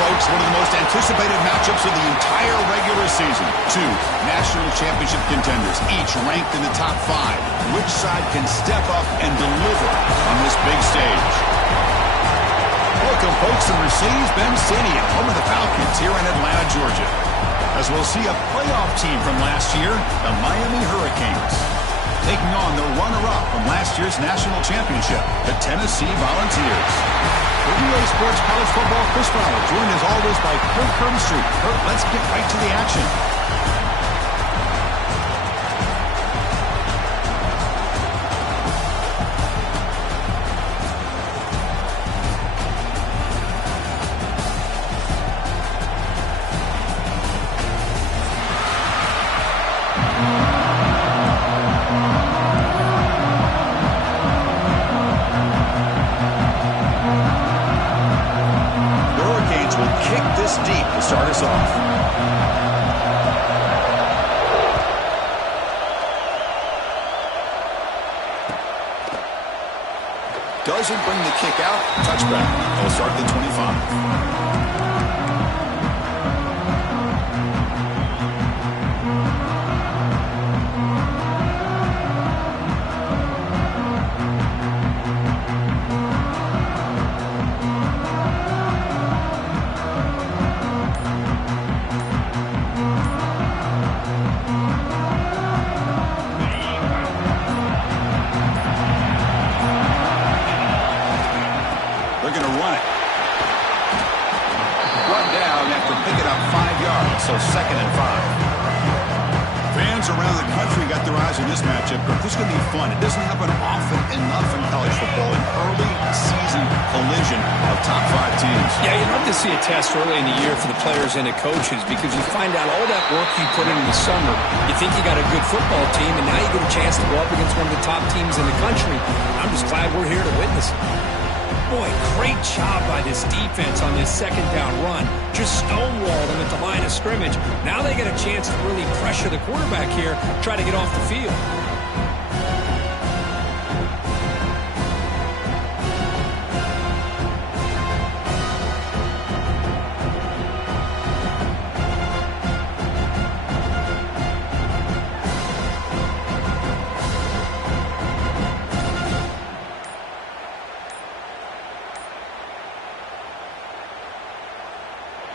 folks, one of the most anticipated matchups of the entire regular season. Two national championship contenders, each ranked in the top 5. Which side can step up and deliver on this big stage? Welcome, folks, to Mercedes-Benz Stadium, home of the Falcons here in Atlanta, Georgia, as we'll see a playoff team from last year, the Miami Hurricanes, taking on the runner-up from last year's national championship, the Tennessee Volunteers. For EA Sports College Football, Chris Fowler, joined as always by Kurt Coventry. Kurt, let's get right to the action. Doesn't bring the kick out. Touchback. They'll start at the 25. So 2nd and 5. Fans around the country got their eyes on this matchup. This is going to be fun. It doesn't happen often enough in college football. An early season collision of top 5 teams. Yeah, you'd love to see a test early in the year for the players and the coaches because you find out all that work you put in the summer. You think you got a good football team, and now you get a chance to go up against one of the top teams in the country. I'm just glad we're here to witness it. Boy, great job by this defense on this 2nd down run. Just stonewalled them at the line of scrimmage. Now they get a chance to really pressure the quarterback here, try to get off the field.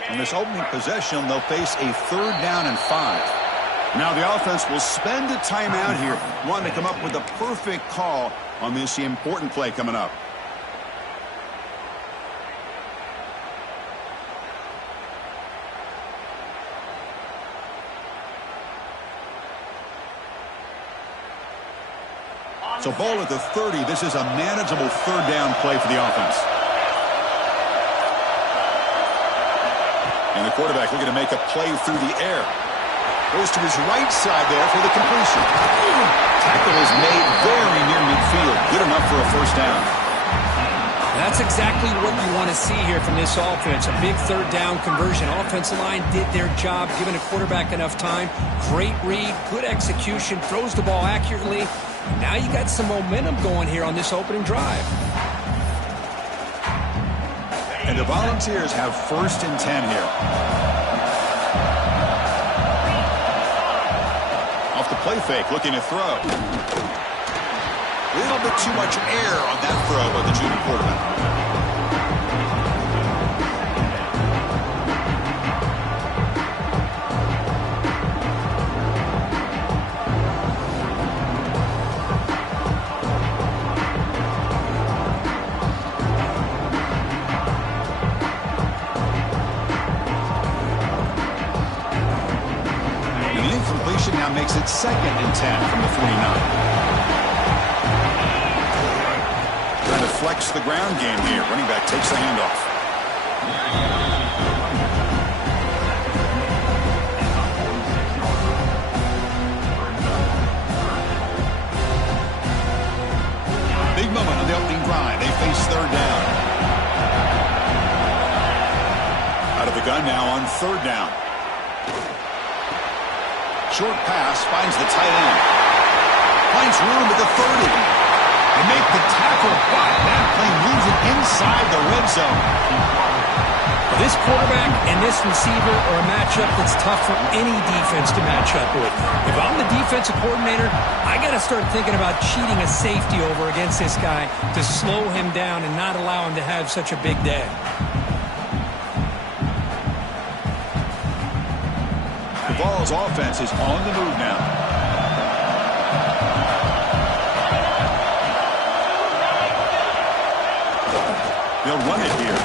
In this opening possession, they'll face a 3rd down and 5. Now the offense will spend a timeout here, wanting to come up with the perfect call on this important play coming up. So ball at the 30. This is a manageable 3rd down play for the offense. And the quarterback looking to make a play through the air. Goes to his right side there for the completion. Tackle is made very near midfield. Good enough for a 1st down. That's exactly what you want to see here from this offense. A big 3rd down conversion. Offensive line did their job, giving a quarterback enough time. Great read, good execution, throws the ball accurately. Now you got some momentum going here on this opening drive. And the Volunteers have 1st and 10 here. Off the play fake, looking to throw. A little bit too much air on that throw by the junior quarterback. Now makes it 2nd and 10 from the 49. Trying to flex the ground game here. Running back takes the handoff. Big moment on the opening drive. They face 3rd down. Out of the gun now on 3rd down. Short pass finds the tight end. Finds room at the 30. They make the tackle, but that play moves it inside the red zone. Well, this quarterback and this receiver are a matchup that's tough for any defense to match up with. If I'm the defensive coordinator, I got to start thinking about cheating a safety over against this guy to slow him down and not allow him to have such a big day. The Vols offense is on the move now. They'll run it here.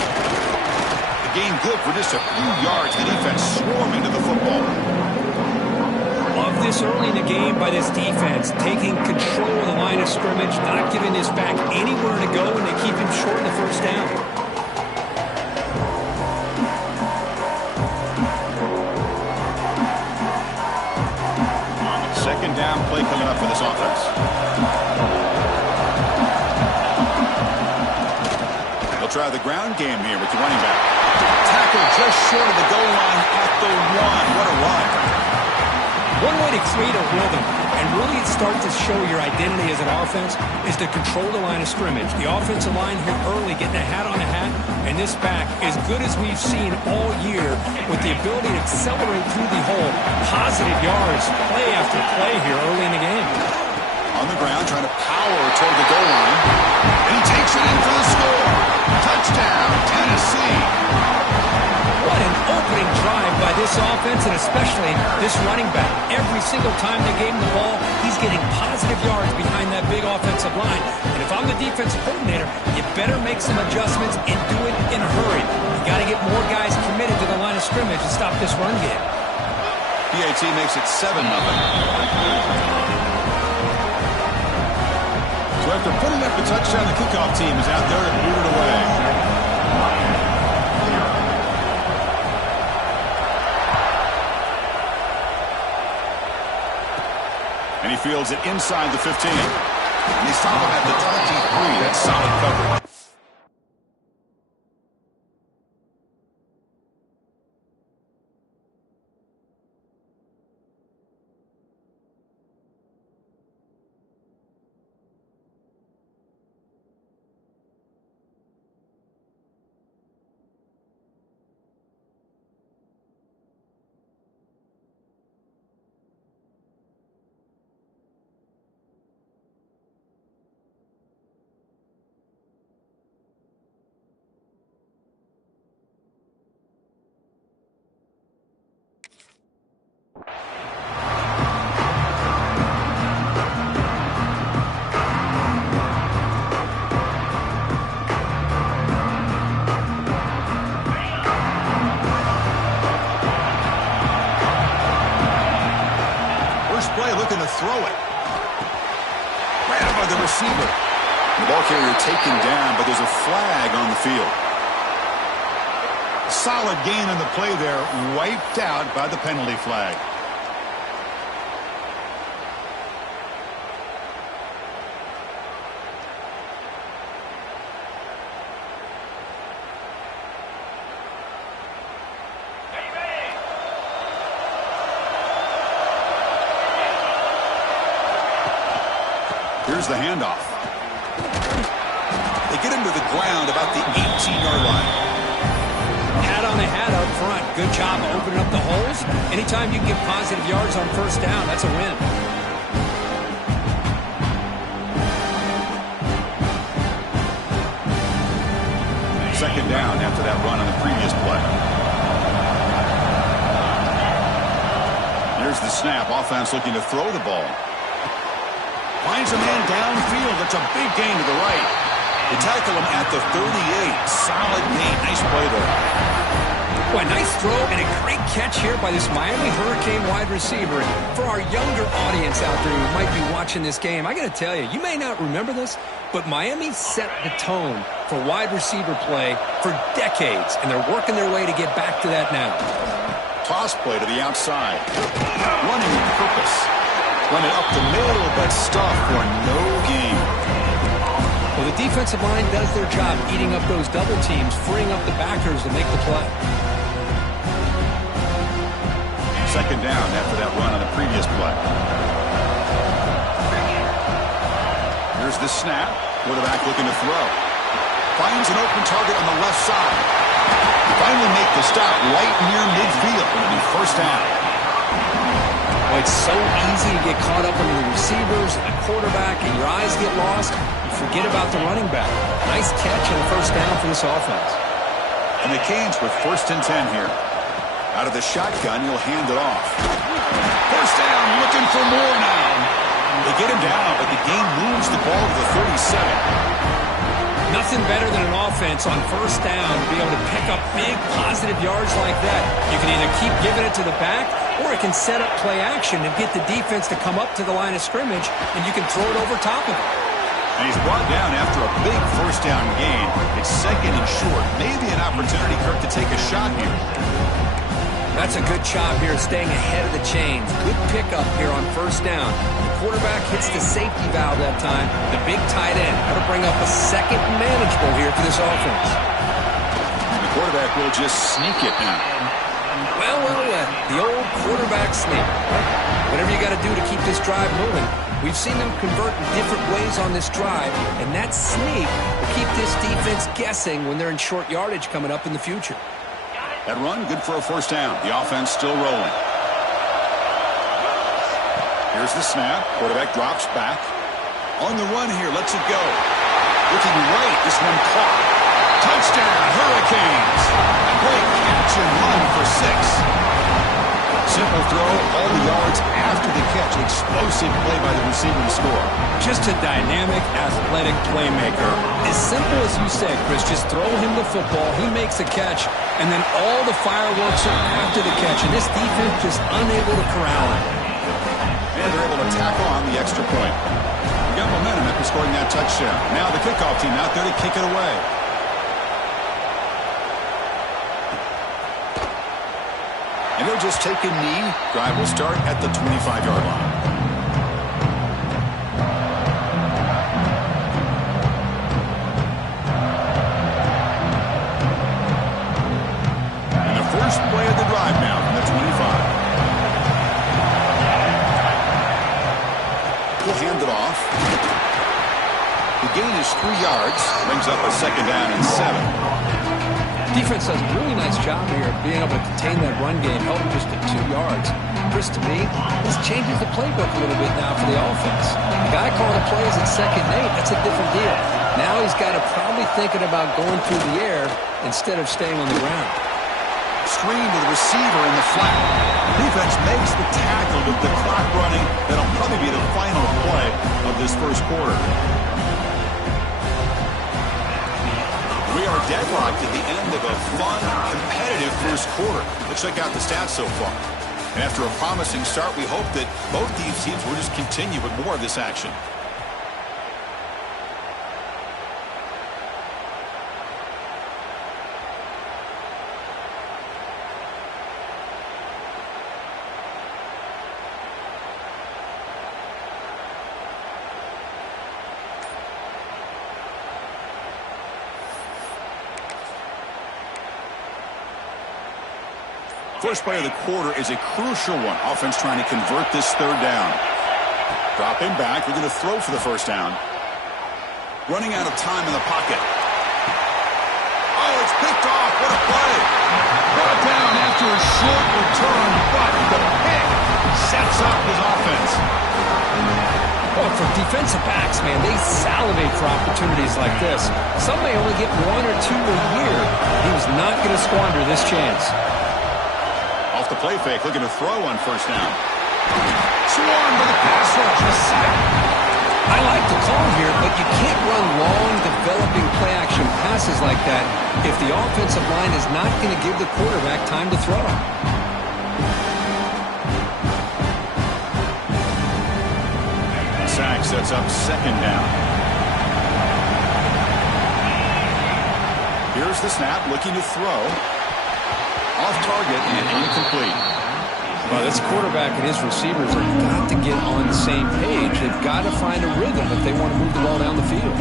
The game good for just a few yards. The defense swarming to the football. Love this early in the game by this defense, taking control of the line of scrimmage, not giving this back anywhere to go, and they keep him short in the first down. Second down play coming up for this offense. They'll try the ground game here with the running back. Tackle just short of the goal line at the 1. What a run. One way to create a rhythm and really start to show your identity as an offense is to control the line of scrimmage. The offensive line here early getting a hat on a hat, and this back, as good as we've seen all year, with the ability to accelerate through the hole. Positive yards, play after play here early in the game. On the ground, trying to power toward the goal line. And he takes it in for the score. Touchdown, Tennessee. What an opening drive by this offense, and especially this running back. Every single time they gave him the ball, he's getting positive yards behind that big offensive line. And if I'm the defensive coordinator, you better make some adjustments and do it in a hurry. You got to get more guys committed to the line of scrimmage to stop this run game. PAT makes it 7-0. So after putting up the touchdown, the kickoff team is out there to move it away. And he fields it inside the 15. And they stop him at the 23. That's solid coverage. Looking to throw it. Grabbed by the receiver. The ball carrier taken down, but there's a flag on the field. Solid gain on the play there, wiped out by the penalty flag. Here's the handoff. They get him to the ground about the 18-yard line. Hat on the hat up front. Good job opening up the holes. Anytime you can get positive yards on first down, that's a win. Second down after that run on the previous play. Here's the snap. Offense looking to throw the ball. Finds a man downfield. That's a big gain to the right. They tackle him at the 38. Solid gain. Nice play there. Boy, nice throw and a great catch here by this Miami Hurricane wide receiver. For our younger audience out there who might be watching this game, I got to tell you, you may not remember this, but Miami set the tone for wide receiver play for decades, and they're working their way to get back to that now. Toss play to the outside. Running with purpose. Run it up the middle, but stuff for no gain. Well, the defensive line does their job eating up those double teams, freeing up the backers to make the play. Second down after that run on the previous play. Here's the snap. Quarterback looking to throw. Finds an open target on the left side. finally make the stop right near midfield. It'll be first down. Well, it's so easy to get caught up into the receivers and the quarterback, and your eyes get lost. You forget about the running back. Nice catch and a first down for this offense. And the Canes with 1st and 10 here. Out of the shotgun, he'll hand it off. First down, looking for more now. They get him down, but the game moves the ball to the 37. Nothing better than an offense on first down to be able to pick up big positive yards like that. You can either keep giving it to the back, or it can set up play action and get the defense to come up to the line of scrimmage, and you can throw it over top of it. And he's brought down after a big first down gain. It's 2nd and short. Maybe an opportunity, Kirk, to take a shot here. That's a good job here, staying ahead of the chains. Good pickup here on first down. The quarterback hits the safety valve that time. The big tight end. That'll bring up a 2nd and manageable here for this offense. And the quarterback will just sneak it now. Well. The old quarterback sneak. Whatever you got to do to keep this drive moving. We've seen them convert in different ways on this drive, and that sneak will keep this defense guessing when they're in short yardage coming up in the future. That run, good for a first down. The offense still rolling. Here's the snap. Quarterback drops back. On the run here, lets it go. Looking right, this one caught. Touchdown, Hurricanes. A great catch and run for 6. Simple throw, all the yards after the catch. Explosive play by the receiver to score. Just a dynamic, athletic playmaker. As simple as you said, Chris, just throw him the football, he makes a catch, and then all the fireworks are after the catch, and this defense just unable to corral him. And they're able to tack on the extra point. We got momentum after scoring that touchdown. Now the kickoff team out there to kick it away. And they'll just take a knee. Drive will start at the 25-yard line. And the first play of the drive now from the 25. He'll hand it off. The gain is 3 yards. Brings up a 2nd down and 7. Defense does a really nice job here of being able to contain that run game, held him just at 2 yards. Chris, to me, this changes the playbook a little bit now for the offense. The guy calling the plays at 2nd and 8, that's a different deal. Now he's got to probably thinking about going through the air instead of staying on the ground. Screen to the receiver in the flat. Defense makes the tackle with the clock running. That'll probably be the final play of this first quarter. We are deadlocked at the end of a fun, competitive first quarter. Let's check out the stats so far. And after a promising start, we hope that both these teams will just continue with more of this action. First play of the quarter is a crucial one. Offense trying to convert this 3rd down. Dropping back. They're going to throw for the first down. Running out of time in the pocket. Oh, it's picked off. What a play. Brought down after a short return, but the pick sets up his offense. Oh, for defensive backs, man, they salivate for opportunities like this. Some may only get 1 or 2 a year. He was not going to squander this chance. Off the play fake, looking to throw on first down. Swarmed by the pass rush. A sack. I like the call here, but you can't run long, developing play-action passes like that if the offensive line is not going to give the quarterback time to throw. Sack sets up 2nd down. Here's the snap, looking to throw. Off target and incomplete. Well, this quarterback and his receivers have got to get on the same page. They've got to find a rhythm if they want to move the ball down the field.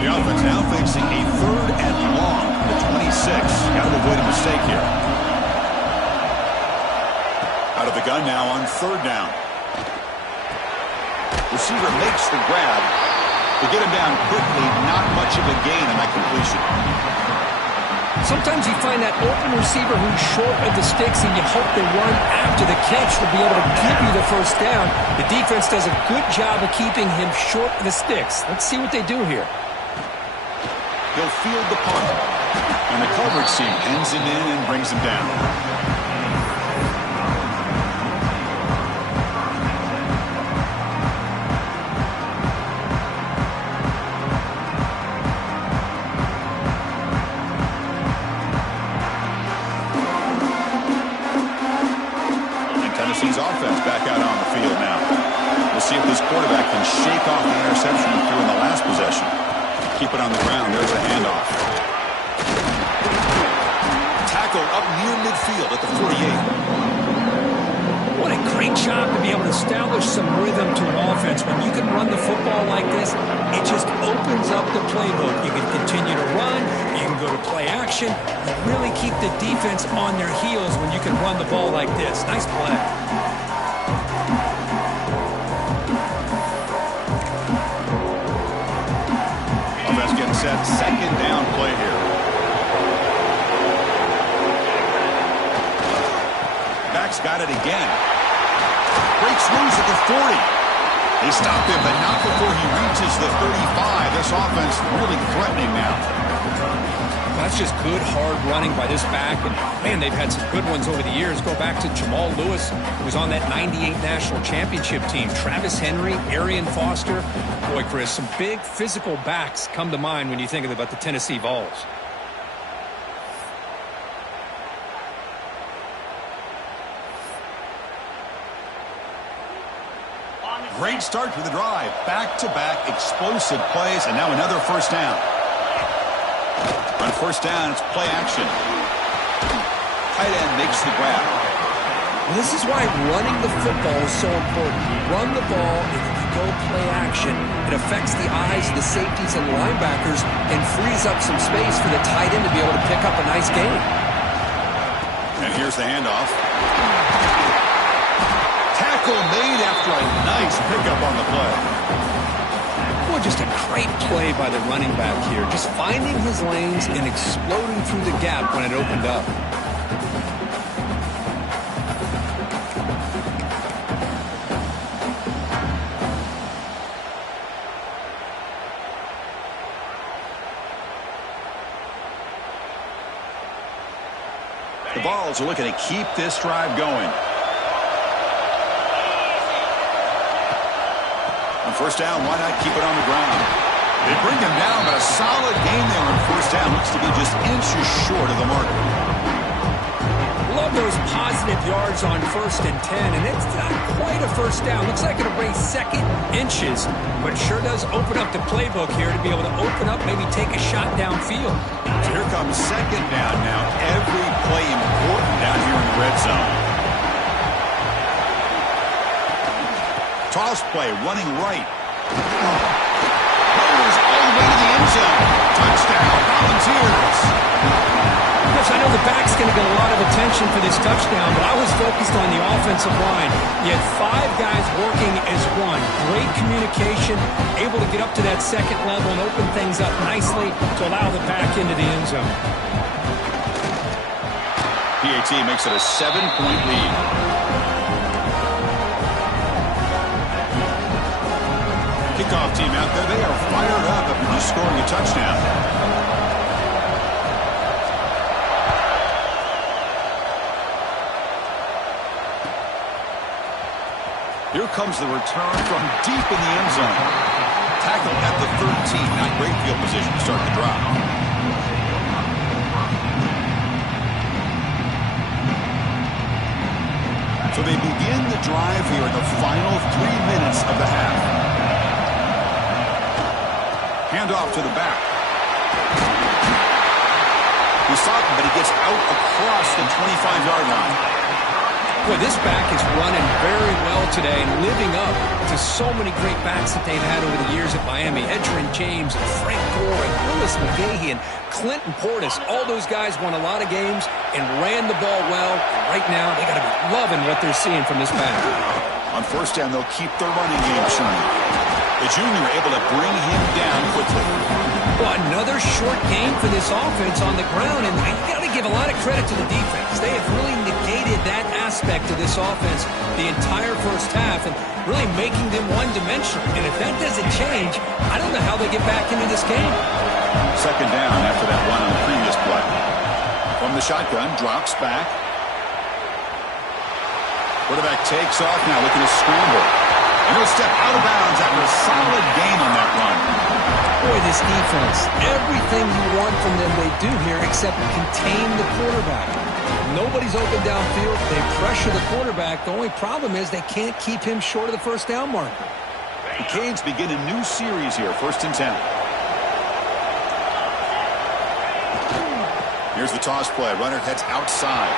The offense now facing a 3rd and long. The 26. Got to avoid a mistake here. Out of the gun now on 3rd down. Receiver makes the grab. To get him down quickly, not much of a gain on that completion. Sometimes you find that open receiver who's short of the sticks, and you hope the run after the catch will be able to give you the first down. The defense does a good job of keeping him short of the sticks. Let's see what they do here. He'll field the punt. And the coverage team pins him in and brings him down. Tennessee's offense back out on the field now. We'll see if this quarterback can shake off the interception he threw in the last possession. Keep it on the ground. There's a handoff. Tackle up near midfield at the 48. What a great job to be able to establish some rhythm to an offense. When you can run the football like this, it just opens up the playbook. You can continue to run. You can go to play action. You really keep the defense on their heels when you can run the ball like this. Nice play. Offense getting set. Second down play here. Back's got it again. Breaks loose at the 40. They stop him, but not before he reaches the 35. This offense really threatening now. That's just good, hard running by this back. And, man, they've had some good ones over the years. Go back to Jamal Lewis, who was on that 98 National Championship team. Travis Henry, Arian Foster. Boy, Chris, some big physical backs come to mind when you think about the Tennessee Vols. Great start to the drive. Back-to-back explosive plays, and now another first down. On first down, it's play action. Tight end makes the grab. Well, this is why running the football is so important. You run the ball, and if you go play action, it affects the eyes of the safeties and linebackers and frees up some space for the tight end to be able to pick up a nice gain. And here's the handoff. Tackle made after a nice pickup on the play. Boy, just a great play by the running back here. Just finding his lanes and exploding through the gap when it opened up. The Vols are looking to keep this drive going. On first down, why not keep it on the ground? They bring him down, but a solid gain there on first down. Looks to be just inches short of the marker. Love those positive yards on 1st and 10, and it's not quite a first down. Looks like it'll bring second inches, but it sure does open up the playbook here to be able to open up, maybe take a shot downfield. So here comes second down now. Every play important down here in the red zone. Toss play, running right. Goes all the way to the end zone. Touchdown, Volunteers. Chris, I know the back's going to get a lot of attention for this touchdown, but I was focused on the offensive line. You had 5 guys working as one. Great communication, able to get up to that second level and open things up nicely to allow the back into the end zone. PAT makes it a 7-point lead. Kickoff team out there, they are fired up after just scoring a touchdown. Here comes the return from deep in the end zone. Tackle at the 13. Not great field position to start the drive. So they begin the drive here in the final 3 minutes of the half. Handoff to the back. He's stopped, but he gets out across the 25-yard line. Boy, this back is running very well today and living up to so many great backs that they've had over the years at Miami. Edgerrin James, and Frank Gore, and Willis McGahee, and Clinton Portis. All those guys won a lot of games and ran the ball well. And right now, they got to be loving what they're seeing from this back. On On first down, they'll keep their running game churning. The junior able to bring him down quickly. Well, another short game for this offense on the ground, and you got to give a lot of credit to the defense. They have really negated that aspect of this offense the entire first half and really making them one-dimensional. And if that doesn't change, I don't know how they get back into this game. Second down after that run on the previous play. From the shotgun, drops back. Quarterback takes off now, looking to scramble. And he'll step out of bounds after a solid gain on that run. Boy, this defense, everything you want from them they do here except contain the quarterback. Nobody's open downfield. They pressure the quarterback. The only problem is they can't keep him short of the first down marker. The Canes begin a new series here, 1st and 10. Here's the toss play. Runner heads outside.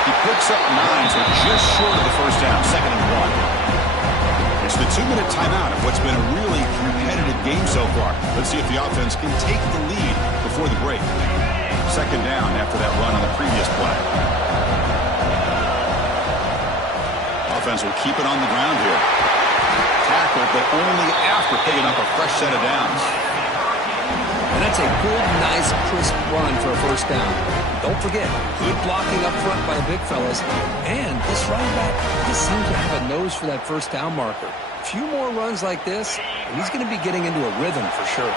He picks up 9, so just short of the first down. 2nd and 1. It's the 2-minute timeout of what's been a really competitive game so far. Let's see if the offense can take the lead before the break. 2nd down after that run on the previous play. Offense will keep it on the ground here. Tackle, but only after picking up a fresh set of downs. And that's a good, nice, crisp run for a first down. Don't forget, good blocking up front by the big fellas. And this running back just seems to have a nose for that first down marker. A few more runs like this, and he's going to be getting into a rhythm for sure.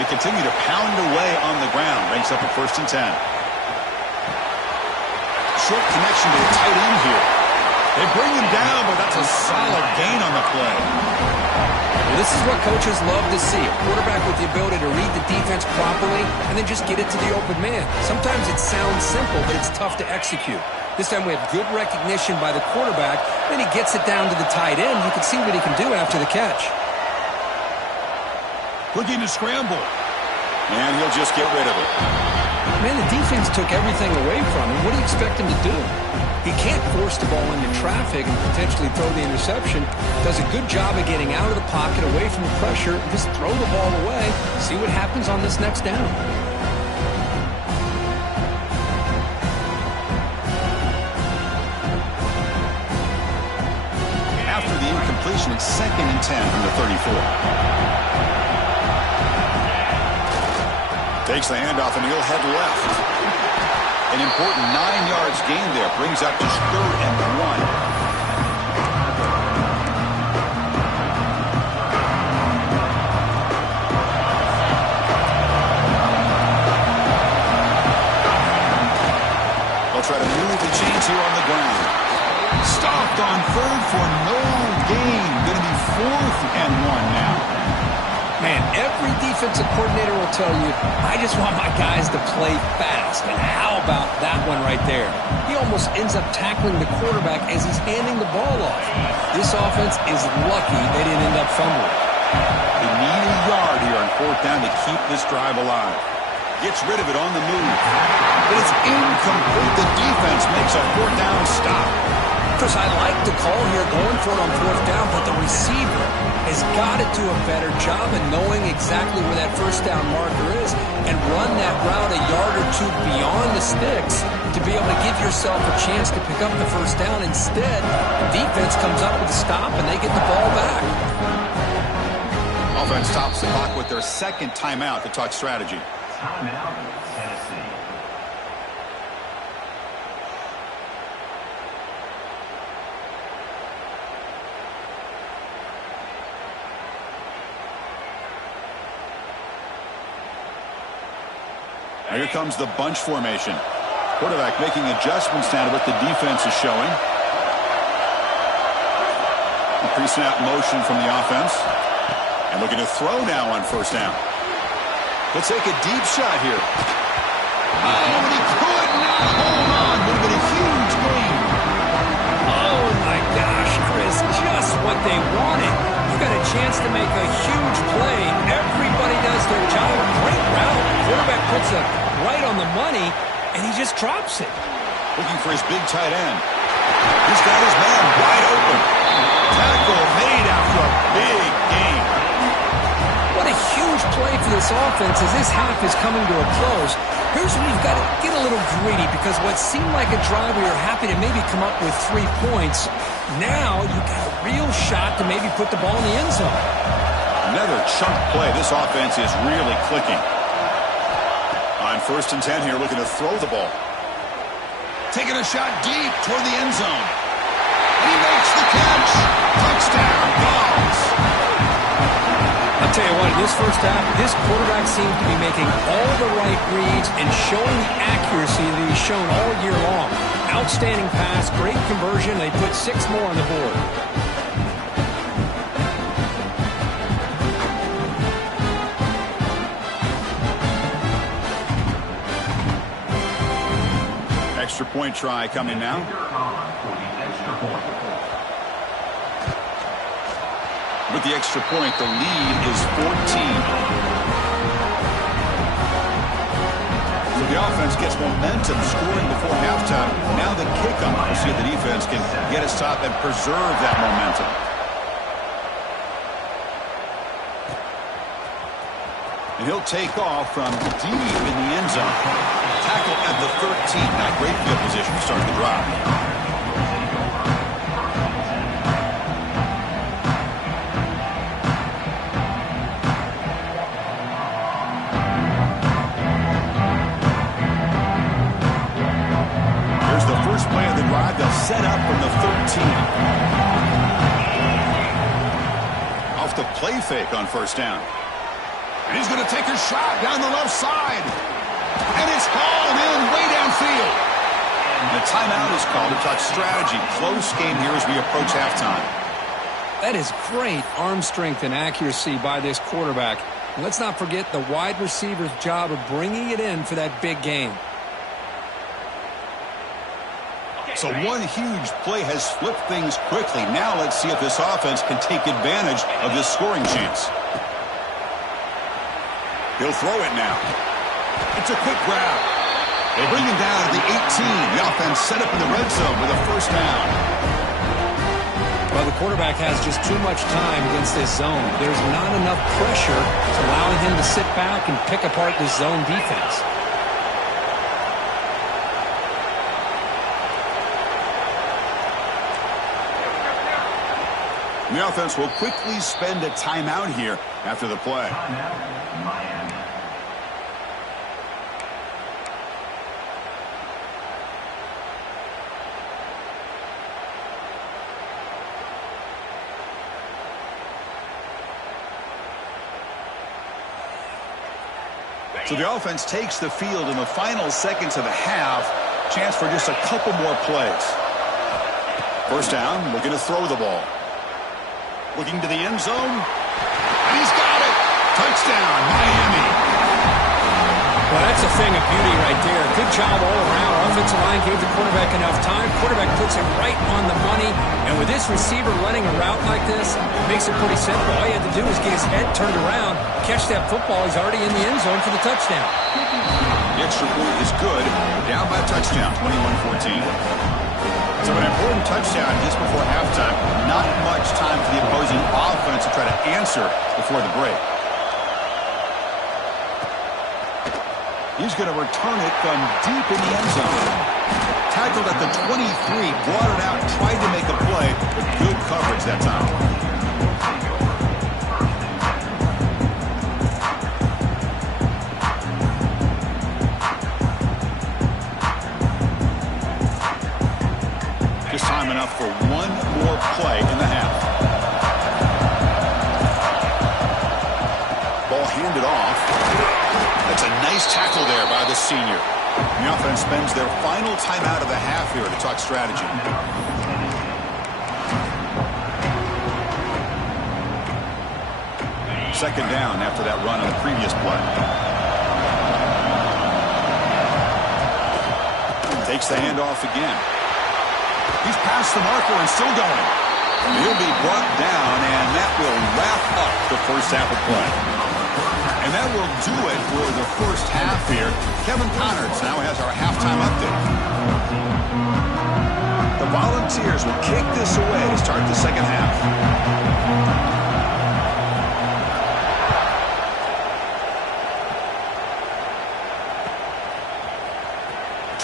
They continue to pound away on the ground. Ranks up at 1st and 10. Short connection to the tight end here. They bring him down, but that's a solid gain on the play. Well, this is what coaches love to see. A quarterback with the ability to read the defense properly and then just get it to the open man. Sometimes it sounds simple, but it's tough to execute. This time we have good recognition by the quarterback. Then he gets it down to the tight end. You can see what he can do after the catch. Looking to scramble. And he'll just get rid of it. Man, the defense took everything away from him. What do you expect him to do? He can't force the ball into traffic and potentially throw the interception. Does a good job of getting out of the pocket, away from the pressure, and just throw the ball away. See what happens on this next down. After the incompletion, it's 2nd and 10 from the 34. Takes the handoff and he'll head left. An important 9 yards gain there. Brings up just 3rd and 1. They'll try to move the chains here on the ground. Stopped on 3rd for no gain. Going to be 4th and 1 now. Man, every defensive coordinator will tell you, I just want my guys to play fast. And how about that one right there? He almost ends up tackling the quarterback as he's handing the ball off. This offense is lucky they didn't end up fumbling. They need a yard here on 4th down to keep this drive alive. Gets rid of it on the move. But it's incomplete. The defense makes a 4th down stop. Chris, I like the call here going for it on 4th down, but the receiver has got to do a better job of knowing exactly where that first down marker is and run that route a yard or two beyond the sticks to be able to give yourself a chance to pick up the first down. Instead, the defense comes up with a stop and they get the ball back. Offense stops the clock with their 2nd timeout to talk strategy. Timeout, Tennessee. Now here comes the bunch formation. Quarterback making adjustments now to what the defense is showing. Pre-snap motion from the offense. And looking to throw now on 1st down. He'll take a deep shot here. Oh, and he could not hold on. Would have been a huge gain. Oh, my gosh, Chris, just what they wanted. You got a chance to make a huge play. Everybody does their job. Great route. Quarterback puts it right on the money, and he just drops it. Looking for his big tight end. He's got his man wide open. Tackle made after a big gain. What a huge play for for this offense as this half is coming to a close. Here's where you've got to get a little greedy, because what seemed like a drive where you're happy to maybe come up with 3 points, now you've got a real shot to maybe put the ball in the end zone. Another chunk play. This offense is really clicking. On 1st and 10 here, looking to throw the ball. Taking a shot deep toward the end zone. And he makes the catch. Touchdown, Dogs. I'll tell you what, in this first half, this quarterback seems to be making all the right reads and showing the accuracy that he's shown all year long. Outstanding pass, great conversion. They put 6 more on the board. Extra point try coming now. With the extra point, the lead is 14. So the offense gets momentum scoring before halftime. Now the kickoff. We'll see if the defense can get a stop and preserve that momentum. And he'll take off from deep in the end zone. Tackle at the 13. Now great field position to start the drive. They'll set up from the 13. Off the play fake on 1st down. And he's going to take a shot down the left side. And it's hauled in way downfield. And the timeout is called to talk strategy. Close game here as we approach halftime. That is great arm strength and accuracy by this quarterback. And let's not forget the wide receiver's job of bringing it in for that big game. So one huge play has flipped things quickly. Now let's see if this offense can take advantage of this scoring chance. He'll throw it now. It's a quick grab. They bring him down at the 18. The offense set up in the red zone with a 1st down. Well, the quarterback has just too much time against this zone. There's not enough pressure to allowing him to sit back and pick apart this zone defense. The offense will quickly spend a timeout here after the play. Miami. So the offense takes the field in the final seconds of the half. Chance for just a couple more plays. 1st down, looking to throw the ball. Looking to the end zone. And he's got it. Touchdown, Miami. Well, that's a thing of beauty right there. Good job all around. Offensive line gave the quarterback enough time. Quarterback puts it right on the money. And with this receiver running a route like this, it makes it pretty simple. All you have to do is get his head turned around, catch that football. He's already in the end zone for the touchdown. The extra point is good. Down by a touchdown, 21-14. So an important touchdown just before halftime. Not much time for the opposing offense to try to answer before the break. He's going to return it from deep in the end zone. Tackled at the 23, brought it out, tried to make a play, but good coverage that time. Time enough for one more play in the half. Ball handed off. That's a nice tackle there by the senior. And the offense spends their final timeout of the half here to talk strategy. 2nd down after that run on the previous play. Takes the handoff again. He's past the marker and still going. He'll be brought down, and that will wrap up the first half of play. And that will do it for the first half here. Kevin Connerts now has our halftime update. The Volunteers will kick this away to start the second half.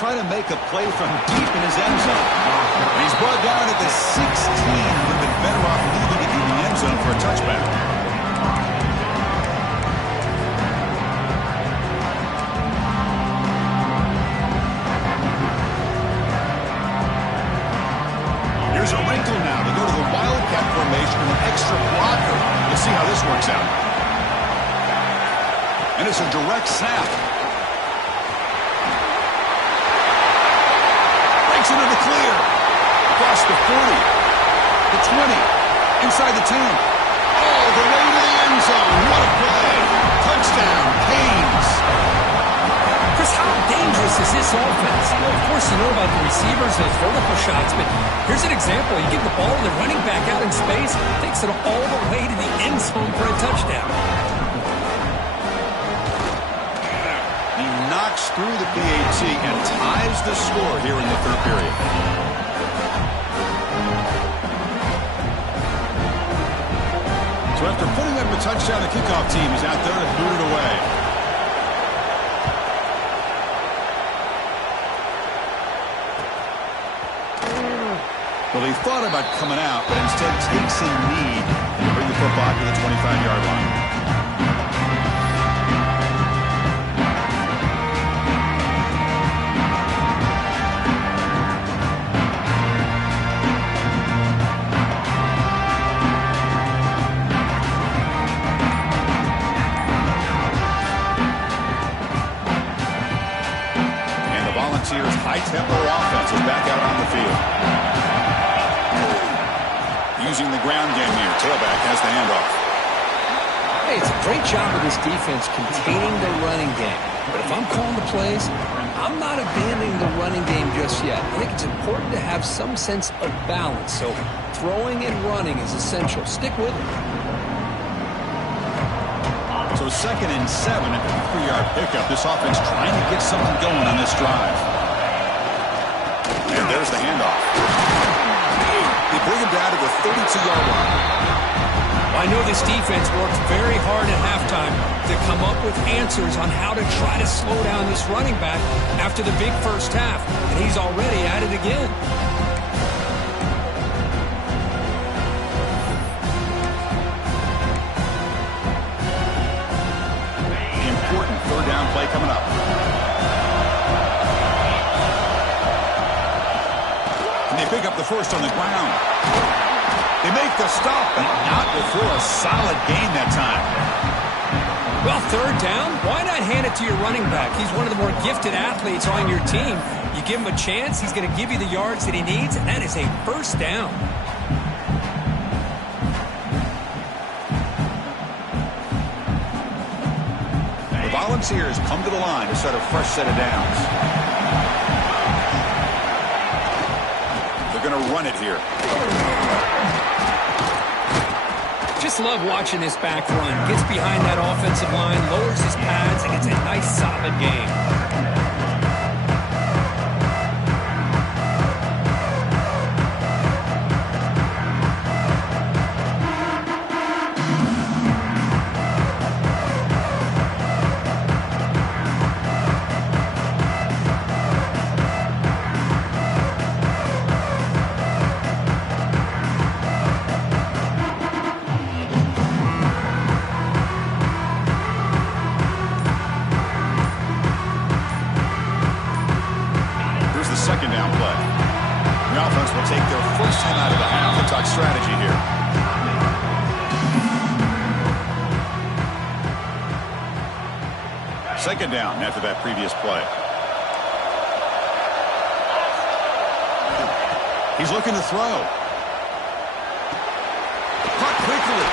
try to make a play from deep in his end zone. He's brought down at the 16. Would have been better off leaving it in the end zone for a touchback. Here's a wrinkle now to go to the Wildcat formation with an extra blocker. We'll see how this works out. And it's a direct snap. Breaks into the clear. Across the 40. The 20. Inside the 10. All the way to the end zone. What a play. Touchdown, Canes. Chris, how dangerous is this offense? Well, of course, you know about the receivers, those vertical shots, but here's an example. You give the ball to the running back out in space, takes it all the way to the end zone for a touchdown. He knocks through the PAT and ties the score here in the third period. So after putting up a touchdown, the kickoff team is out there to boot it away. Well, he thought about coming out, but instead takes a knee to bring the football to the 25-yard line. And the Volunteers' high-tempo offense is back out on the field. Using the ground game here. Tailback has the handoff. Hey, it's a great job of this defense containing the running game. But if I'm calling the plays, I'm not abandoning the running game just yet. I think it's important to have some sense of balance. So throwing and running is essential. Stick with it. So 2nd and 7 at the 3-yard pickup. This offense trying to get something going on this drive. And there's the handoff. They bring him down to the 32-yard line. I know this defense worked very hard at halftime to come up with answers on how to try to slow down this running back after the big first half, and he's already at it again. Important third down play coming up. And they pick up the first on the ground. They make the stop, but not before a solid gain that time. Well, third down, why not hand it to your running back? He's one of the more gifted athletes on your team. You give him a chance, he's going to give you the yards that he needs, and that is a first down. The Volunteers come to the line to set a fresh set of downs. They're going to run it here. Just love watching this back run. Gets behind that offensive line, lowers his pads, and gets a nice solid game. Second down play. The offense will take their first time out of the half and talk strategy here. Second down after that previous play. He's looking to throw. Caught quickly.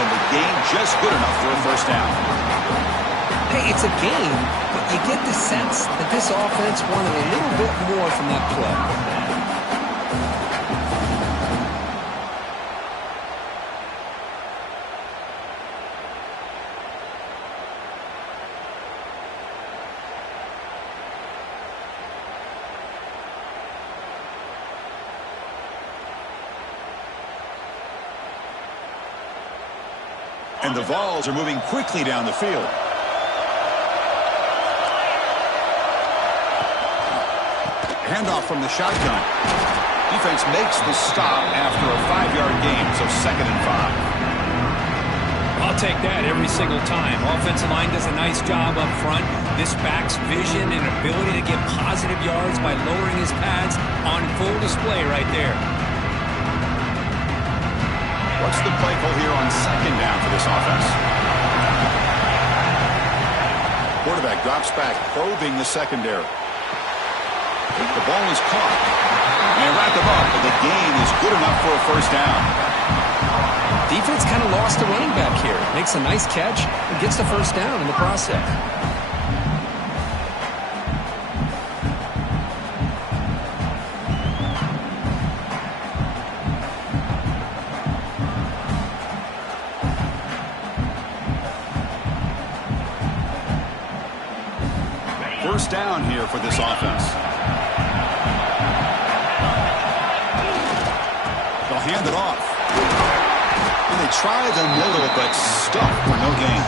And the gain just good enough for a first down. Hey, it's a game, but you get the sense that this offense wanted a little bit more from that play. And the Vols are moving quickly down the field. Handoff from the shotgun. Defense makes the stop after a 5-yard gain, so 2nd and 5. I'll take that every single time. Offensive line does a nice job up front. This back's vision and ability to get positive yards by lowering his pads on full display right there. What's the play call here on 2nd down for this offense? Quarterback drops back, probing the secondary. The ball is caught. And they wrap him up, but the gain is good enough for a 1st down. Defense kind of lost the running back here. Makes a nice catch and gets the 1st down in the process. First down here for this offense. They'll hand it off. And they try the middle, but stuck for no gain.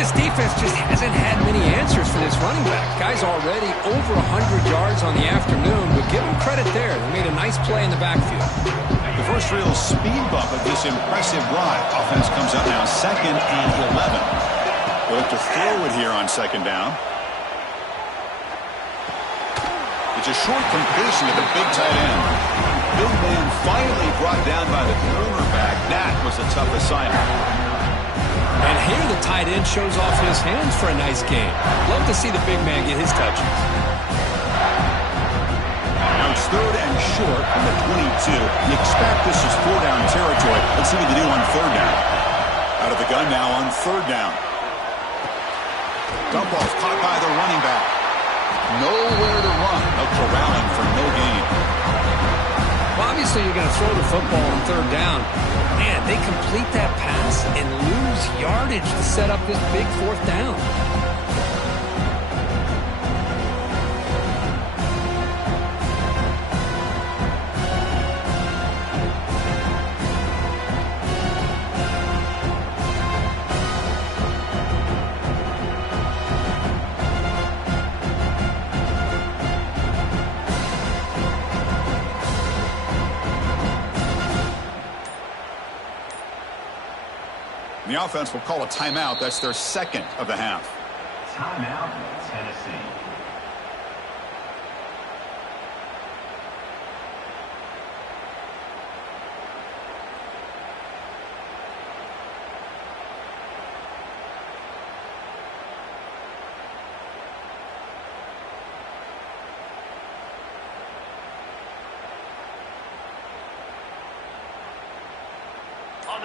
This defense just hasn't had many answers for this running back. Guy's already over 100 yards on the afternoon, but give him credit there. They made a nice play in the backfield. The first real speed bump of this impressive drive. Offense comes up now 2nd and 11. They'll have to throw it here on 2nd down. It's a short completion to the big tight end. Big man finally brought down by the cornerback. That was a tough assignment. And here the tight end shows off his hands for a nice game. Love to see the big man get his touches. Now it's 3rd and short from the 22. You expect this is 4-down territory. Let's see what they do on 3rd down. Out of the gun now on 3rd down. Dump off caught by the running back. Nowhere to run. No corralling for no gain. Well, obviously you're going to throw the football on 3rd down. Man, they complete that pass and lose yardage to set up this big 4th down. The offense will call a timeout. That's their 2nd of the half. Timeout, Tennessee.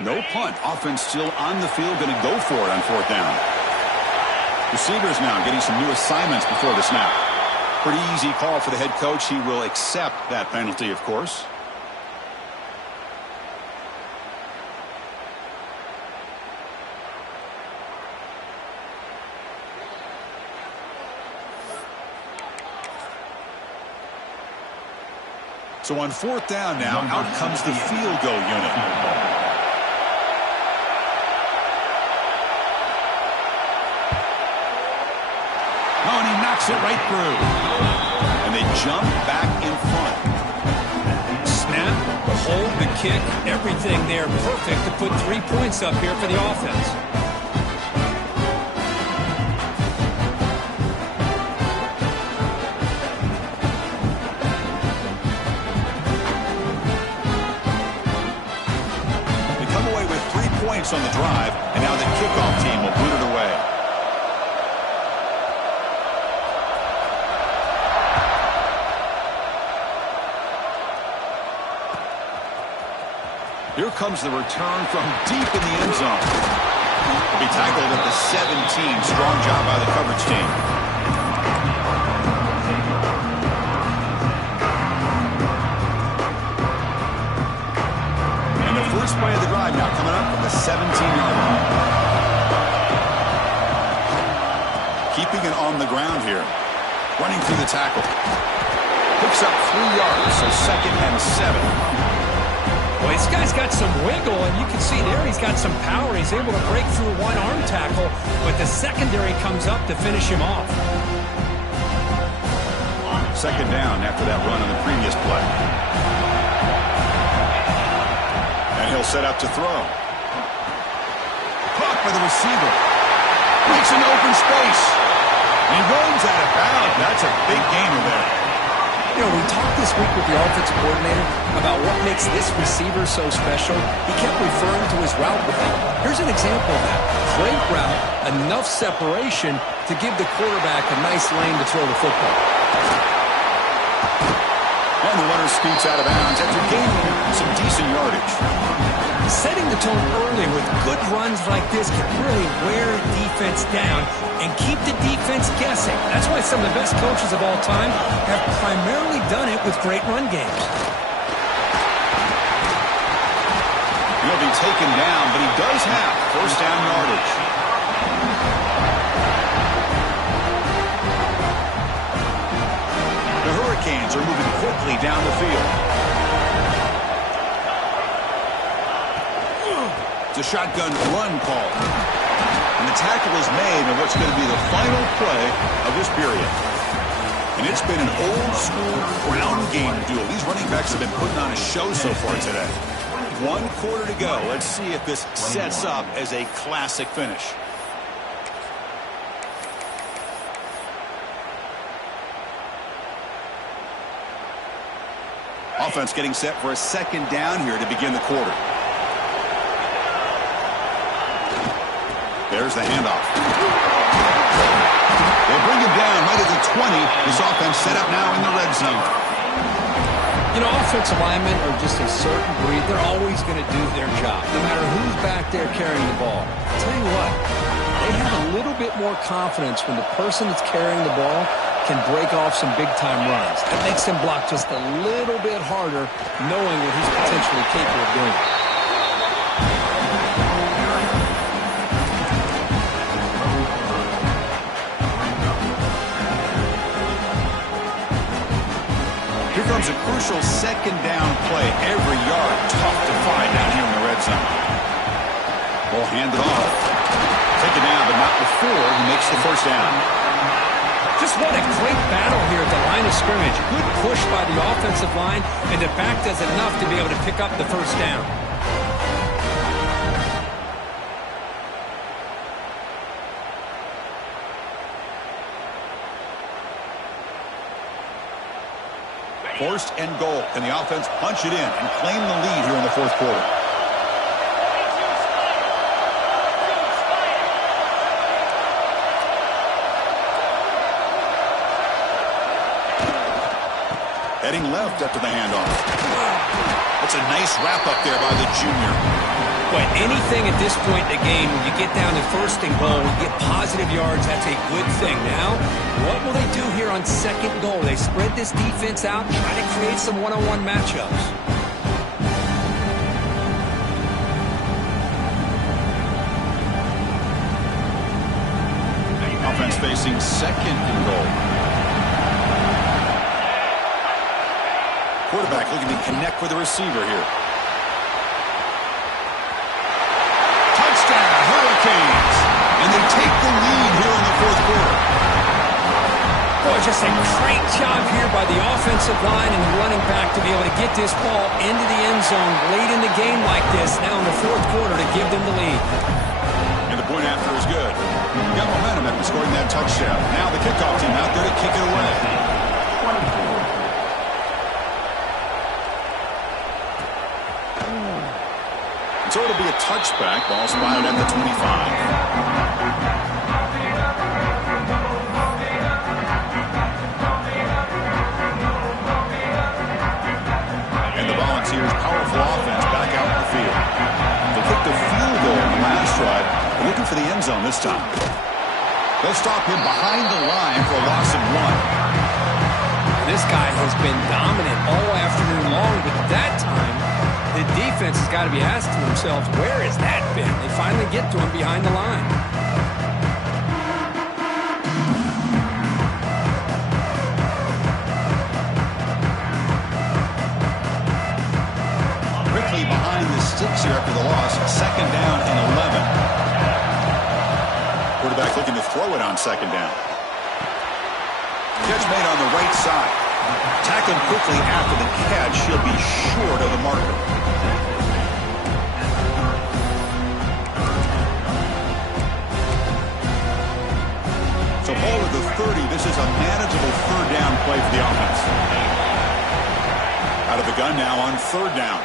No punt. Offense still on the field, going to go for it on 4th down. Receivers now getting some new assignments before the snap. Pretty easy call for the head coach. He will accept that penalty, of course. So on 4th down now, out comes the field goal unit. Oh, and he knocks it right through. And they jump back in front. Snap, the hold, the kick, everything there perfect to put 3 points up here for the offense. They come away with 3 points on the drive, and now the kickoff team will boot it away. Here comes the return from deep in the end zone. He'll be tackled at the 17. Strong job by the coverage team. And the first play of the drive now coming up from the 17-yard line. Keeping it on the ground here. Running through the tackle. Picks up 3 yards, so 2nd and 7. Well, this guy's got some wiggle, and you can see there he's got some power. He's able to break through one arm tackle, but the secondary comes up to finish him off. second down after that run on the previous play. And he'll set up to throw. Caught by the receiver. Makes an open space. He runs out of bounds. That's a big gainer there. You know, we talked this week with the offensive coordinator about what makes this receiver so special. He kept referring to his route running. Here's an example of that. Great route, enough separation to give the quarterback a nice lane to throw the football. And the runner scoots out of bounds after gaining some decent yardage. Setting the tone early with good runs like this can really wear defense down and keep the defense guessing. That's why some of the best coaches of all time have primarily done it with great run games. He'll be taken down, but he does have first down yardage. The Hurricanes are moving quickly down the field. It's a shotgun run call. And the tackle is made on what's going to be the final play of this period. And it's been an old-school ground game duel. These running backs have been putting on a show so far today. 1 quarter to go. Let's see if this sets up as a classic finish. Offense getting set for a second down here to begin the quarter. There's the handoff. They bring him down right at the 20. This offense set up now in the red zone. You know, offensive linemen are just a certain breed. They're always going to do their job, no matter who's back there carrying the ball. I'll tell you what, they have a little bit more confidence when the person that's carrying the ball can break off some big-time runs. That makes them block just a little bit harder, knowing what he's potentially capable of doing. Here comes a crucial second down play. Every yard tough to find down here in the red zone. Ball handed off. Taken down, but not before he makes the first down. Just what a great battle here at the line of scrimmage. Good push by the offensive line, and the back does enough to be able to pick up the first down. First and goal. Can the offense punch it in and claim the lead here in the fourth quarter? Heading left after the handoff. That's a nice wrap-up there by the junior. But anything at this point in the game, when you get down to first and goal, you get positive yards, that's a good thing. Now, what will they do here on second goal? They spread this defense out, try to create some one-on-one matchups. Offense facing second and goal. Quarterback looking to connect with the receiver here. Touchdown, Hurricanes. And they take the lead here in the fourth quarter. Boy, just a great job here by the offensive line and the running back to be able to get this ball into the end zone late in the game like this, now in the fourth quarter, to give them the lead. And the point after is good. Got momentum after scoring that touchdown. Now the kickoff team out there to kick it away. So it'll be a touchback. Ball spotted at the 25. And the Volunteers' powerful offense back out in the field. They kicked a field goal in the last drive. They're looking for the end zone this time. They'll stop him behind the line for a loss of 1. This guy has been dominant all afternoon long, but that time, the defense has got to be asking themselves, where has that been? They finally get to him behind the line. Quickly behind the sticks here after the loss. Second down and 11. Quarterback looking to throw it on second down. Catch made on the right side. Tackled quickly after the catch. He'll be short of the marker. So ball at the 30. This is a manageable third down play for the offense. Out of the gun now on third down.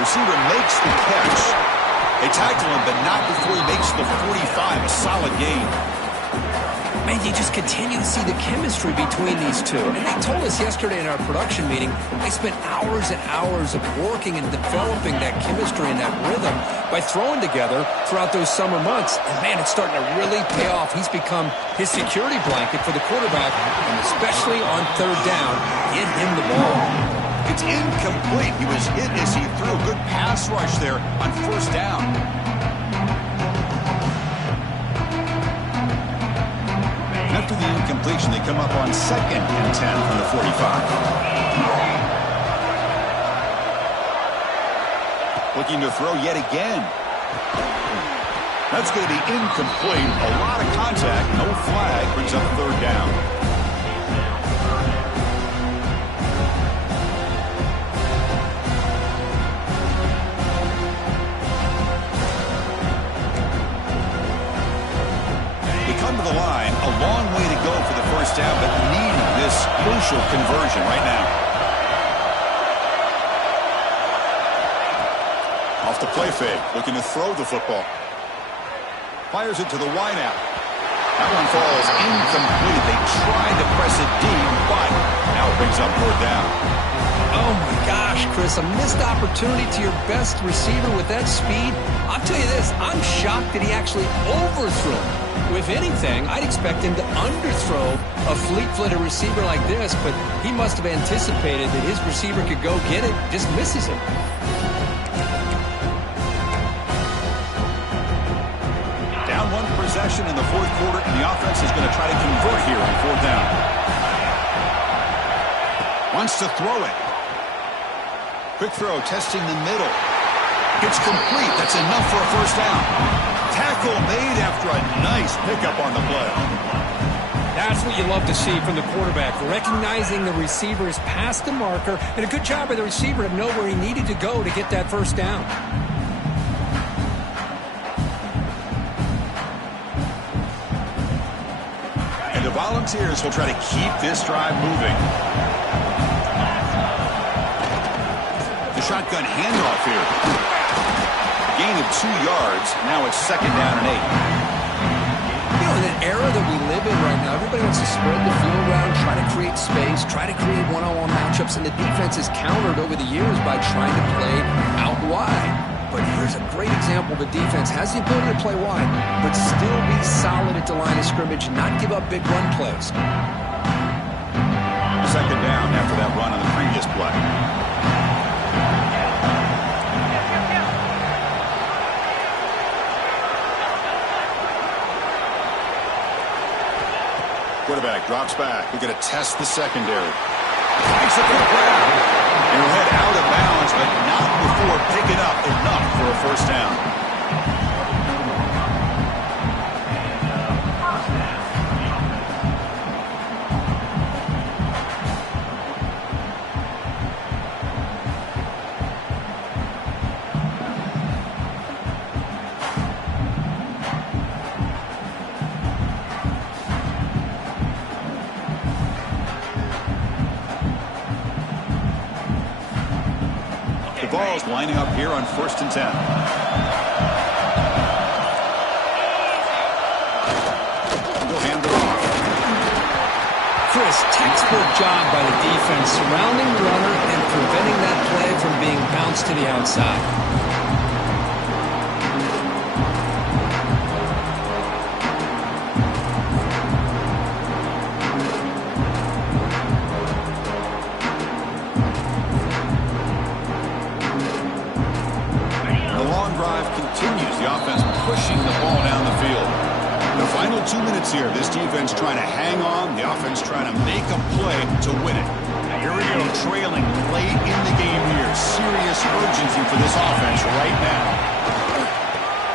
Receiver makes the catch. They tackle him, but not before he makes the 45. A solid gain. Man, you just continue to see the chemistry between these two. And they told us yesterday in our production meeting, they spent hours and hours of working and developing that chemistry and that rhythm by throwing together throughout those summer months. And, man, it's starting to really pay off. He's become his security blanket for the quarterback, and especially on third down, get him the ball. It's incomplete. He was hit as he threw a good pass rush there on first down. After the incompletion, they come up on 2nd and 10 from the 45. Looking to throw yet again. That's going to be incomplete. A lot of contact. No flag. Brings up third down. To the line, a long way to go for the first down, but needing this crucial conversion right now. Off the play fake, looking to throw the football. Fires it to the wideout. That one falls incomplete. They tried to press it deep, but now it brings up third down. Oh, my gosh, Chris, a missed opportunity to your best receiver with that speed. I'll tell you this, I'm shocked that he actually overthrew him. If anything, I'd expect him to underthrow a fleet-footed receiver like this, but he must have anticipated that his receiver could go get it, just misses him. Down one possession in the fourth quarter, and the offense is going to try to convert here on fourth down. Wants to throw it. Quick throw, testing the middle. It's complete. That's enough for a first down. Tackle made after a nice pickup on the play. That's what you love to see from the quarterback, recognizing the receiver is past the marker, and a good job by the receiver to know where he needed to go to get that first down. And the Volunteers will try to keep this drive moving. The shotgun handoff here. Gain of 2 yards. Now it's 2nd down and 8. You know, in an era that we live in right now, everybody wants to spread the field around, try to create space, try to create one-on-one matchups, and the defense is countered over the years by trying to play out wide. But here's a great example. The defense has the ability to play wide, but still be solid at the line of scrimmage, not give up big run plays. 2nd down after that run on the previous play. Quarterback drops back. We're going to test the secondary. Takes it for the grab. And he'll head out of bounds, but not before picking up enough for a first down. Ball's lining up here on 1st and 10. We'll hand it off. Chris, textbook job by the defense surrounding the runner and preventing that play from being bounced to the outside. Pushing the ball down the field. The final 2 minutes here. This defense trying to hang on. The offense trying to make a play to win it. Here we go. Trailing late in the game here. Serious urgency for this offense right now.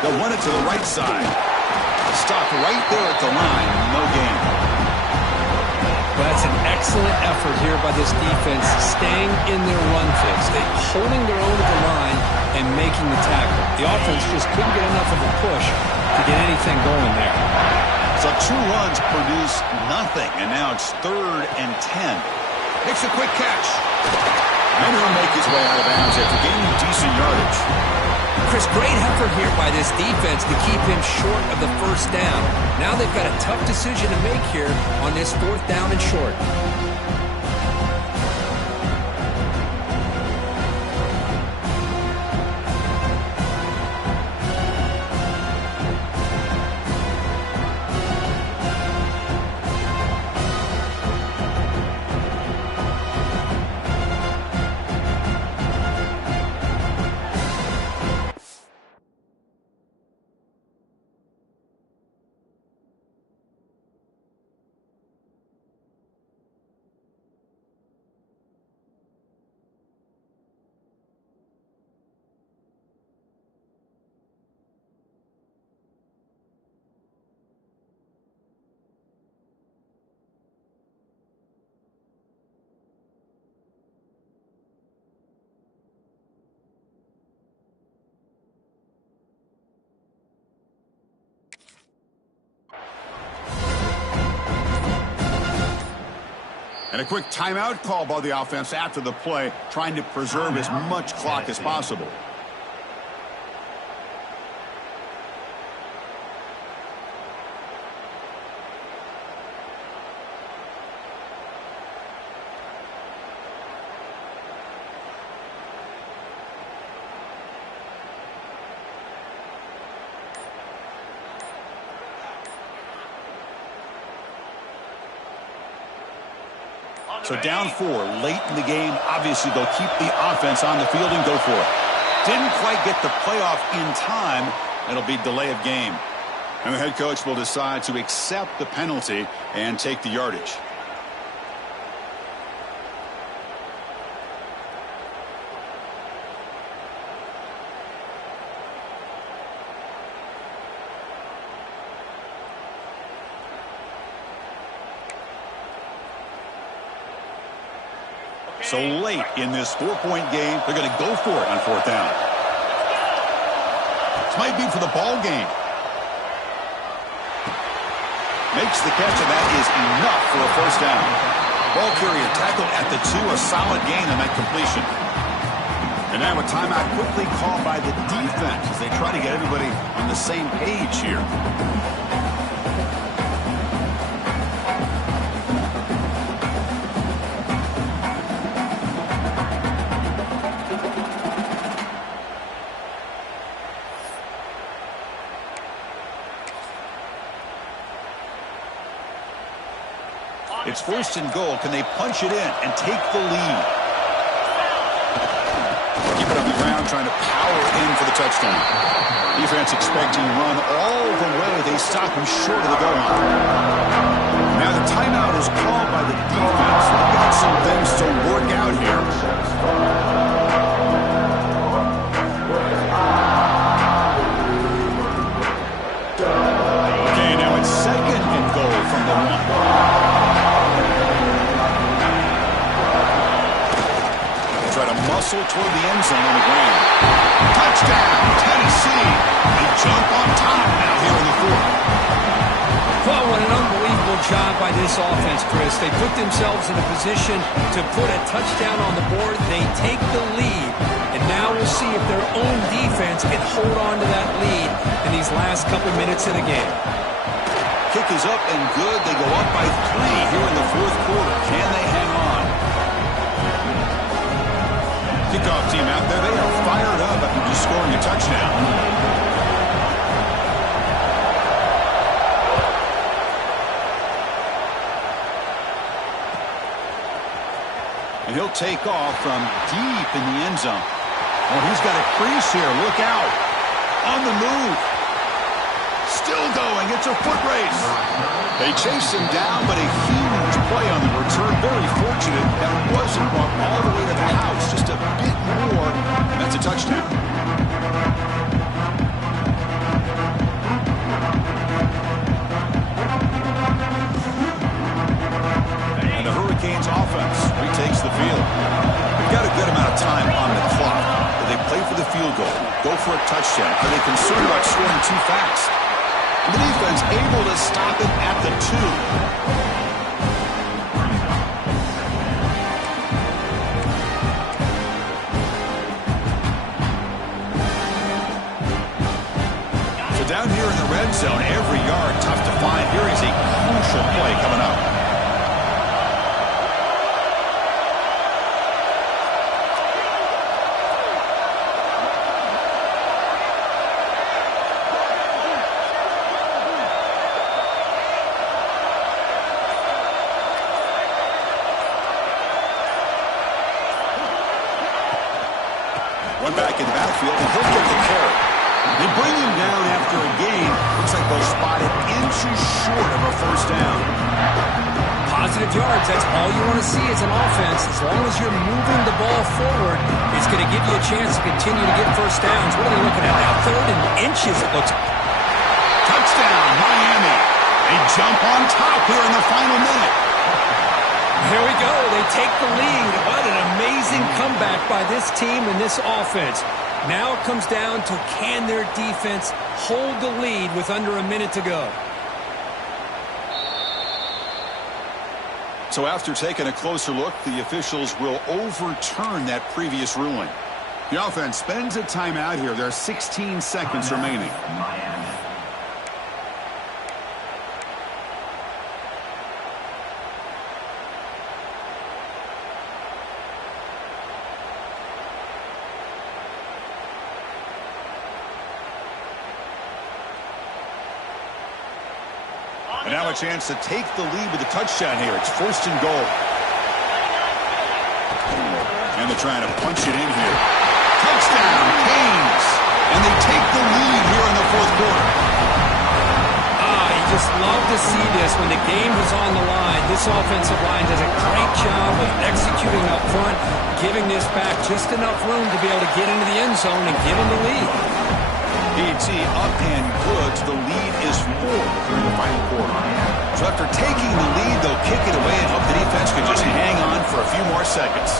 They'll run it to the right side. Stop right there at the line. No gain. Well, that's an excellent effort here by this defense, staying in their run fix, holding their own at the line and making the tackle. The offense just couldn't get enough of a push to get anything going there. So 2 runs produce nothing, and now it's 3rd and 10. Makes a quick catch. And he'll make his way out of bounds after gaining decent yardage. Chris, great effort here by this defense to keep him short of the first down. Now they've got a tough decision to make here on this 4th down and short. And a quick timeout call by the offense after the play, trying to preserve as much clock as possible. So down 4 late in the game. Obviously, they'll keep the offense on the field and go for it. Didn't quite get the playoff in time. It'll be delay of game. And the head coach will decide to accept the penalty and take the yardage. So late in this 4-point game, they're going to go for it on 4th down. This might be for the ball game. Makes the catch, and that is enough for a 1st down. Ball carrier tackled at the 2, a solid gain on that completion. And now a timeout quickly called by the defense as they try to get everybody on the same page here. It's 1st and goal. Can they punch it in and take the lead? Keep it on the ground, trying to power in for the touchdown. Defense expecting run all the way. They stop him short of the goal line. Now the timeout is called by the defense. They've got some things to work out here. Okay, now it's 2nd and goal from the 1. Try to muscle toward the end zone on the ground. Touchdown, Tennessee. They jump on top now here in the 4th. Well, what an unbelievable job by this offense, Chris. They put themselves in a position to put a touchdown on the board. They take the lead, and now we'll see if their own defense can hold on to that lead in these last couple minutes of the game. Kick is up and good. They go up by 3 here in the 4th quarter. Can they hang on? Kickoff team out there. They are fired up after just scoring a touchdown. And he'll take off from deep in the end zone. Oh, he's got a crease here. Look out. On the move. Still going. It's a foot race. They chase him down, but a huge play on the return. Very fortunate that it wasn't brought all the way to the house. Just a bit more, and that's a touchdown. goal. Go for a touchdown. Are they concerned about scoring too fast? The defense able to stop it at the 2. Down here in the red zone, every yard tough to find. Here is a crucial play coming up. One back in the backfield, and he'll get the carry. They bring him down after a gain. Looks like they'll spot it inches short of a first down. Positive yards, that's all you want to see as an offense. As long as you're moving the ball forward, it's going to give you a chance to continue to get first downs. What are they looking at now? 3rd and inches, it looks. Touchdown, Miami. They jump on top here in the final minute. Here we go. They take the lead. What an amazing comeback by this team and this offense. Now it comes down to can their defense hold the lead with under a minute to go. So after taking a closer look, the officials will overturn that previous ruling. The offense spends a timeout here. There are 16 seconds remaining. And now a chance to take the lead with a touchdown here. It's 1st and goal. And they're trying to punch it in here. Touchdown, Canes. And they take the lead here in the 4th quarter. You just love to see this when the game is on the line. This offensive line does a great job of executing up front, giving this back just enough room to be able to get into the end zone and give them the lead. PAT up and good. The lead is 4 here in the final quarter. So after taking the lead, they'll kick it away and hope the defense can just hang on for a few more seconds.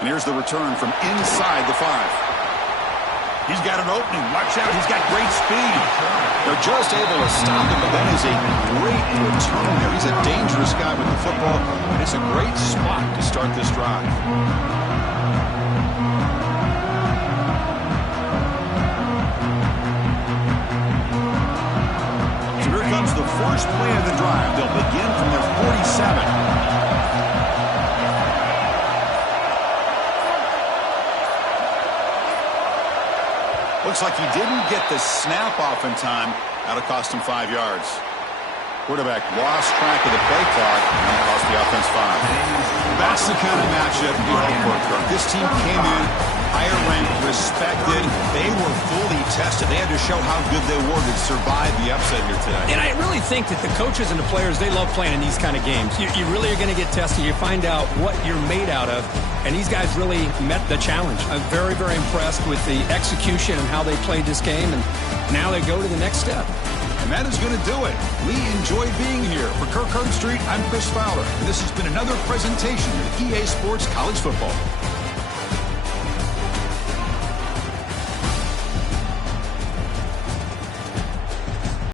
And here's the return from inside the 5. He's got an opening. Watch out. He's got great speed. They're just able to stop him, but that is a great return there. He's a dangerous guy with the football, and it's a great spot to start this drive. So here comes the first play of the drive. They'll begin from their 47. Looks like he didn't get the snap off in time. That'll cost him 5 yards. Quarterback lost track of the play clock, and that cost the offense 5. That's the kind of matchup you hope for, Kirk. This team came in higher ranked, respected. They were fully tested. They had to show how good they were to survive the upset here today. And I really think that the coaches and the players, they love playing in these kind of games. You really are going to get tested. You find out what you're made out of. And these guys really met the challenge. I'm very, very impressed with the execution and how they played this game. And now they go to the next step. And that is going to do it. We enjoyed being here. For Kirk Herbstreit, I'm Chris Fowler. And this has been another presentation of EA Sports College Football.